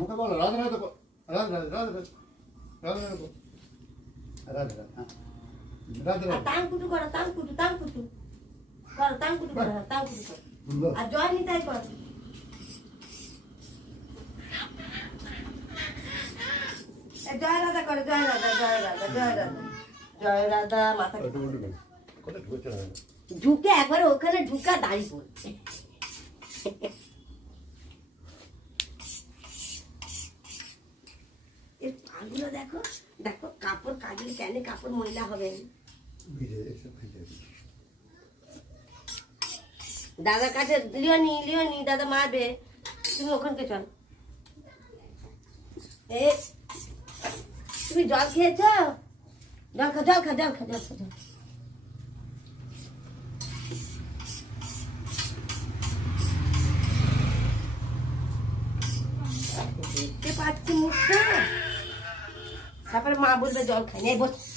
মুখে বলো রাধা রাধা রাধা রাধা রাধা রাধা রাধা রাধা রাধা রাধা তাংকুটু করো তাংকুটু তাংকুটু করো তাংকুটু করো তাংকুটু করো আর জয় নিতাই করো জয় রাধা করো জয় রাধা জয় রাধা জয় রাধা জয় রাধা মাথা ঢুকে একবার ওখানে ঢুকা দাঁড়িয়ে পড়ছে এর পাগুলো দেখো দেখো কাপড় কাজলে কেন কাপড় ময়লা হবে দাদার কাছে লিওনি দাদা মারবে তুমি ওখানকে চল তুমি জল খেয়েছ জল খা জল খা জল খা জল খা জল দেখতে পাচ্ছি মুখটা তারপরে মা বলবে জল খাই নাই বস